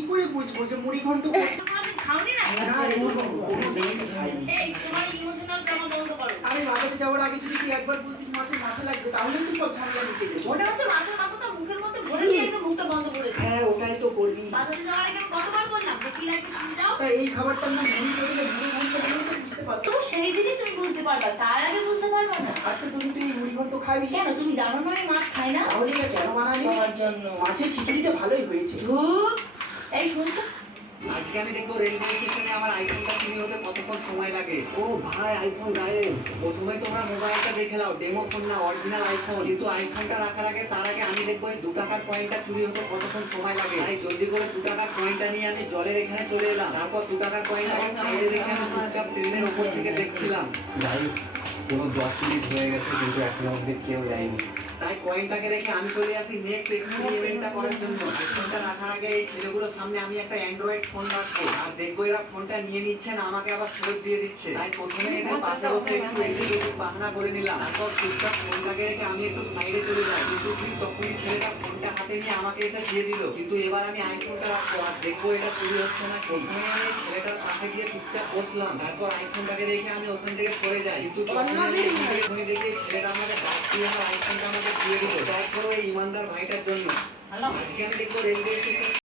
কি করে বুঝব যে মুড়ি ঘন্ট না? বন্ধ আমি যাওয়ার আগে যদি তুই একবার মাছের মাথা লাগবে তাহলে তো সব মনে হচ্ছে মাছের মুখের মধ্যে ভরে মুখটা বন্ধ করে হ্যাঁ ওটাই তো বললাম এই মুড়ি সেই দিনই তুমি তার আগে না। আচ্ছা তুমি তো এই মুড়ি ঘন্ট খাবি কেন তুমি জানো না আমি মাছ খাই না? কেন বানালি? খাওয়ার জন্য। মাছের খিচুড়িটা ভালোই হয়েছে। এই শুনছো? আজকে আমি দেখব রেলওয়ে স্টেশনে আমার আইফোনটা চুরি হতে কতক্ষণ সময় লাগে। ও ভাই আইফোন গায়েব প্রথমে তোমরা মোবাইলটা দেখে নাও ডেমো ফোন না অরিজিনাল আইফোন কিন্তু আইফোনটা রাখার আগে তার আগে আমি দেখব এই দু টাকার কয়েনটা চুরি হতে কতক্ষণ সময় লাগে। তাই জলদি করে দু টাকার কয়েনটা নিয়ে আমি জলের এখানে চলে এলাম। তারপর দু টাকার কয়েনটা সাইডে রেখে আমি চুপচাপ ট্রেনের ওপর থেকে দেখছিলাম। গাইস পুরো দশ মিনিট হয়ে গেছে কিন্তু এখনও অব্দি কেউ যায়নি। তাই কয়েনটাকে রেখে আমি চলে আসি নেক্সট এক্সপেরিমেন্টটা করার জন্য। আইফোনটা রাখার আগে এই ছেলেগুলোর সামনে আমি একটা অ্যান্ড্রয়েড ফোন রাখব। আর দেখব এরা ফোনটা নিয়ে নিচ্ছে না আমাকে আবার ফেরত দিয়ে দিচ্ছে। তাই প্রথমে এদের পাশে বসে একটু এদিক ওদিক বাহানা করে নিলাম। তারপর চুপচাপ ফোনটাকে রেখে আমি একটু সাইডে চলে যাই। কিন্তু ঠিক তখনই ছেলেটা ফোনটা হাতে নিয়ে আমাকে এসে দিয়ে দিল। কিন্তু এবার আমি আইফোনটা রাখব। আর দেখব এটা চুরি হচ্ছে না প্রথমে আমি ছেলেটার পাশে গিয়ে চুপচাপ বসলাম। তারপর আইফোনটাকে রেখে আমি ওখান থেকে সরে যাই। কিন্তু দেখি ছেলেটা আমাকে ডাক দিয়ে আমার আমাকে দিয়ে দিল তারপরে ইমানদার ভাইটার জন্য। আজকে আমি দেখব রেলওয়ে স্টেশন